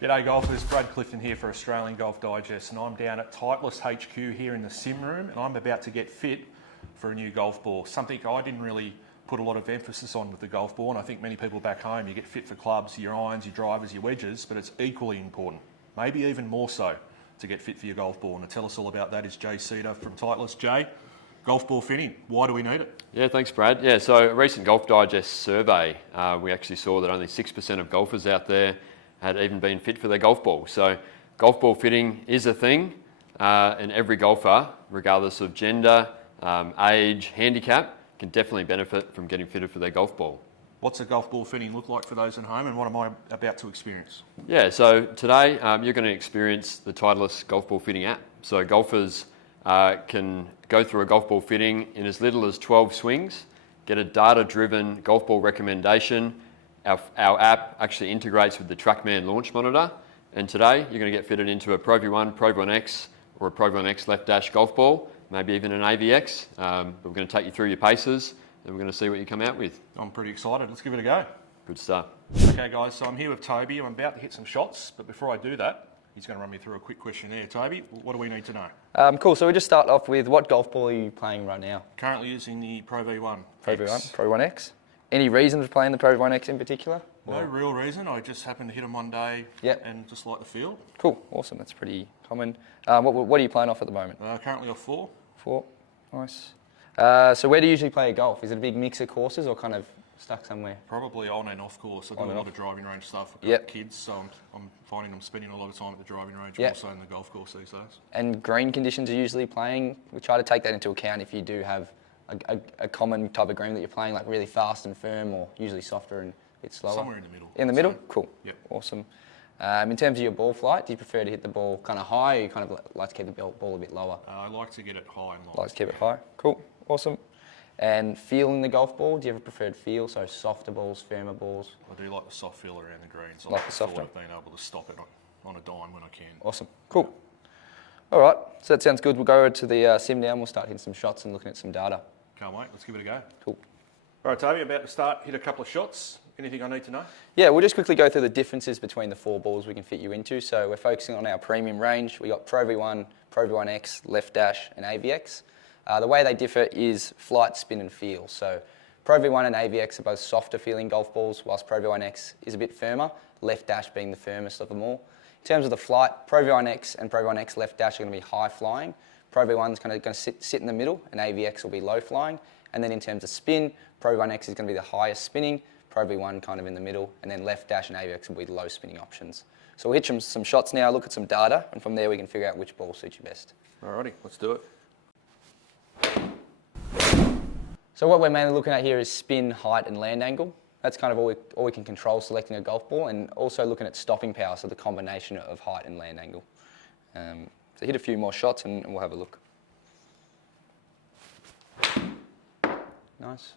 G'day golfers, Brad Clifton here for Australian Golf Digest, and I'm down at Titleist HQ here in the sim room, and I'm about to get fit for a new golf ball. Something I didn't really put a lot of emphasis on with the golf ball, and I think many people back home, you get fit for clubs, your irons, your drivers, your wedges, but it's equally important, maybe even more so, to get fit for your golf ball. And to tell us all about that is Jay Cedar from Titleist. Jay, golf ball fitting, why do we need it? Yeah, thanks Brad. Yeah, so a recent Golf Digest survey, we actually saw that only 6% of golfers out there had even been fit for their golf ball. So golf ball fitting is a thing, and every golfer, regardless of gender, age, handicap, can definitely benefit from getting fitted for their golf ball. What's a golf ball fitting look like for those at home, and what am I about to experience? Yeah, so today you're going to experience the Titleist golf ball fitting app. So golfers can go through a golf ball fitting in as little as 12 swings, get a data-driven golf ball recommendation. Our app actually integrates with the Trackman launch monitor, and today you're going to get fitted into a Pro V1, Pro V1x, or a Pro V1x Left Dash golf ball, maybe even an AVX. But we're going to take you through your paces, and we're going to see what you come out with. I'm pretty excited. Let's give it a go. Good stuff. Okay guys, so I'm here with Toby. I'm about to hit some shots, but before I do that, he's going to run me through a quick questionnaire. Toby, what do we need to know? Cool, so we just start off with what golf ball are you playing right now? Currently using the Pro V1. Pro V1, Pro V1x. Any reason for playing the Pro V1x in particular? No real reason. I just happened to hit them one day and just like the feel. Cool, awesome. That's pretty common. What are you playing off at the moment? Currently off 4. 4, nice. So where do you usually play golf? Is it a big mix of courses or kind of stuck somewhere? Probably on and off course. I do a lot of driving range stuff. I've got kids, so I'm finding them spending a lot of time at the driving range, also in the golf course these days. And green conditions are usually playing. We try to take that into account if you do have a common type of green that you're playing, like really fast and firm, or usually softer and a bit slower? Somewhere in the middle. In the middle? Cool. Yep. Awesome. In terms of your ball flight, do you prefer to hit the ball kind of high, or you kind of like to keep the ball a bit lower? I like to get it high and light. Like to keep it high. Cool. Awesome. And feeling the golf ball, do you have a preferred feel? So softer balls, firmer balls? I do like the soft feel around the greens. Like the softer? Being able to stop it on a dime when I can. Awesome. Cool. All right. So that sounds good. We'll go over to the sim now and we'll start hitting some shots and looking at some data. Can't wait. Let's give it a go. Cool. All right, Toby, about to start. Hit a couple of shots. Anything I need to know? Yeah, we'll just quickly go through the differences between the 4 balls we can fit you into. So we're focusing on our premium range. We got Pro V1, Pro V1x, Left Dash, and AVX. The way they differ is flight, spin, and feel. So Pro V1 and AVX are both softer feeling golf balls, whilst Pro V1x is a bit firmer, Left Dash being the firmest of them all. In terms of the flight, Pro V1x and Pro V1x Left Dash are going to be high flying. Pro V1 is going to sit in the middle, and AVX will be low flying. And then in terms of spin, Pro V1x is going to be the highest spinning, Pro V1 kind of in the middle, and then Left Dash and AVX will be the low spinning options. So we'll hit some shots now, look at some data, and from there we can figure out which ball suits you best. Alrighty, let's do it. So what we're mainly looking at here is spin, height, and land angle. That's kind of all we can control selecting a golf ball, and also looking at stopping power, so the combination of height and land angle. So hit a few more shots and we'll have a look. Nice.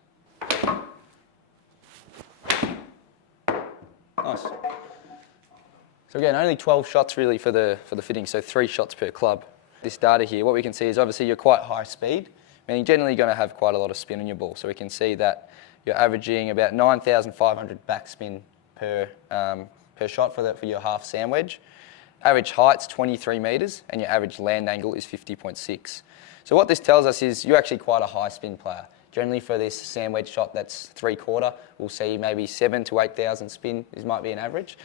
Nice. So again, only 12 shots really for the fitting, so 3 shots per club. This data here, what we can see is obviously you're quite high speed, meaning generally you're going to have quite a lot of spin on your ball. So we can see that you're averaging about 9,500 backspin per shot for your half sand wedge. Average height's 23 metres, and your average land angle is 50.6. So what this tells us is you're actually quite a high spin player. Generally for this sand wedge shot that's 3/4, we'll see maybe 7,000 to 8,000 spin might be an average.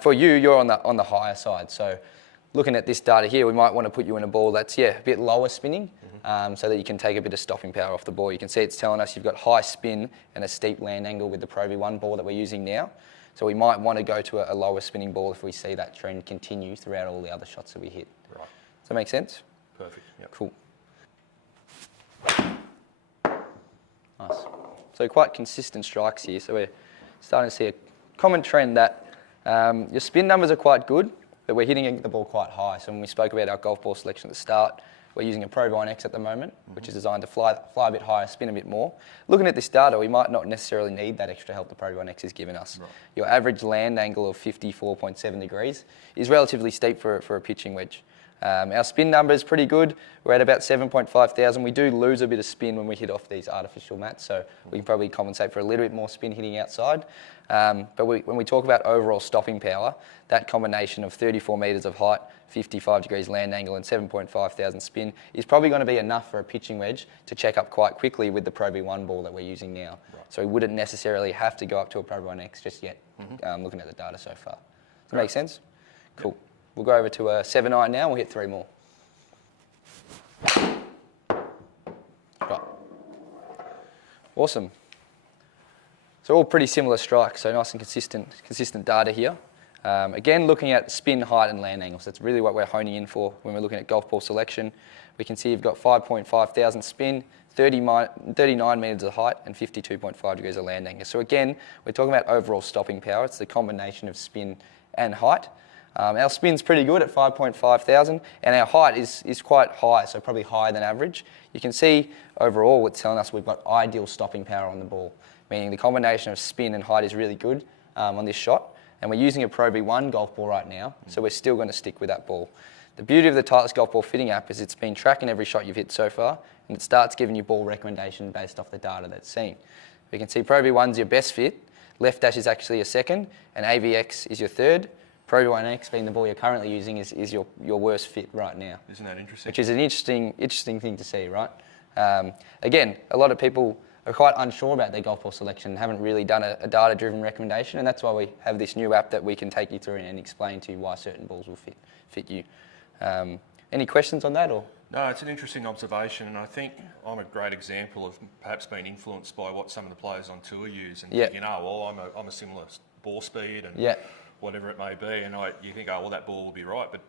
For you're on the higher side. So looking at this data here, we might want to put you in a ball that's a bit lower spinning, so that you can take a bit of stopping power off the ball. You can see it's telling us you've got high spin and a steep land angle with the Pro V1 ball that we're using now. So we might want to go to a lower spinning ball if we see that trend continue throughout all the other shots that we hit. Right. Does that make sense? Perfect. Yep. Cool. Nice. So quite consistent strikes here. So we're starting to see a common trend that your spin numbers are quite good, but we're hitting the ball quite high. So when we spoke about our golf ball selection at the start, we're using a Pro V1x at the moment, which is designed to fly a bit higher, spin a bit more. Looking at this data, we might not necessarily need that extra help the Pro V1x is giving us. Right. Your average land angle of 54.7 degrees is relatively steep for a pitching wedge. Our spin number is pretty good. We're at about 7.5 thousand. We do lose a bit of spin when we hit off these artificial mats, so we can probably compensate for a little bit more spin hitting outside. But when we talk about overall stopping power, that combination of 34 metres of height, 55 degrees land angle and 7.5 thousand spin is probably going to be enough for a pitching wedge to check up quite quickly with the Pro V1 ball that we're using now. Right. So we wouldn't necessarily have to go up to a Pro V1x just yet, looking at the data so far. Does that make sense? Cool. Yep. We'll go over to a 7-iron now, we'll hit 3 more. Right. Awesome. So all pretty similar strikes, so nice and consistent data here. Again, looking at spin, height and land angles. That's really what we're honing in for when we're looking at golf ball selection. We can see you've got 5.5 thousand spin, 39 metres of height and 52.5 degrees of land angle. So again, we're talking about overall stopping power. It's the combination of spin and height. Our spin's pretty good at 5.5 thousand and our height is quite high, so probably higher than average. You can see overall it's telling us we've got ideal stopping power on the ball, meaning the combination of spin and height is really good on this shot. And we're using a Pro V1 golf ball right now, so we're still going to stick with that ball. The beauty of the Titleist golf ball fitting app is it's been tracking every shot you've hit so far, and it starts giving you ball recommendation based off the data that's seen. We can see Pro V1's your best fit, Left Dash is actually your second, and AVX is your third. Pro V1x, being the ball you're currently using, is your worst fit right now. Isn't that interesting? Which is an interesting thing to see, right? Again, a lot of people are quite unsure about their golf ball selection and haven't really done a data-driven recommendation, and that's why we have this new app that we can take you through and explain to you why certain balls will fit you. Any questions on that? Or? No, it's an interesting observation, and I think I'm a great example of perhaps being influenced by what some of the players on tour use and thinking, oh, well, I'm a similar ball speed and whatever it may be, and you think, oh, well, that ball will be right, but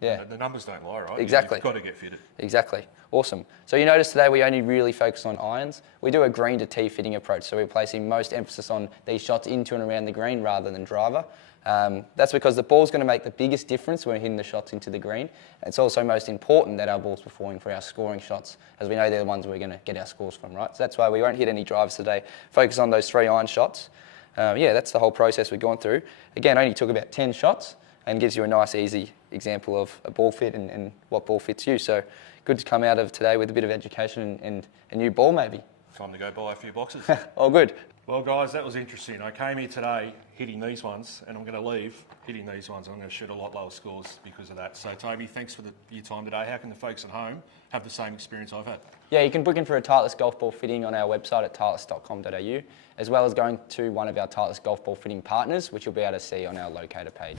the numbers don't lie, right? Exactly. You've got to get fitted. Exactly. Awesome. So you notice today we only really focus on irons. We do a green to tee fitting approach, so we're placing most emphasis on these shots into and around the green rather than driver. That's because the ball's going to make the biggest difference when we're hitting the shots into the green. It's also most important that our ball's performing for our scoring shots, as we know they're the ones we're going to get our scores from, right? So that's why we won't hit any drivers today. Focus on those 3 iron shots. That's the whole process we're going through. Again, only took about 10 shots and gives you a nice, easy example of a ball fit and what ball fits you. So good to come out of today with a bit of education and a new ball maybe. Time to go buy a few boxes. All good. Well, guys, that was interesting. I came here today hitting these ones, and I'm going to leave hitting these ones. I'm going to shoot a lot lower scores because of that. So, Toby, thanks for your time today. How can the folks at home have the same experience I've had? Yeah, you can book in for a Titleist golf ball fitting on our website at titleist.com.au, as well as going to one of our Titleist golf ball fitting partners, which you'll be able to see on our locator page.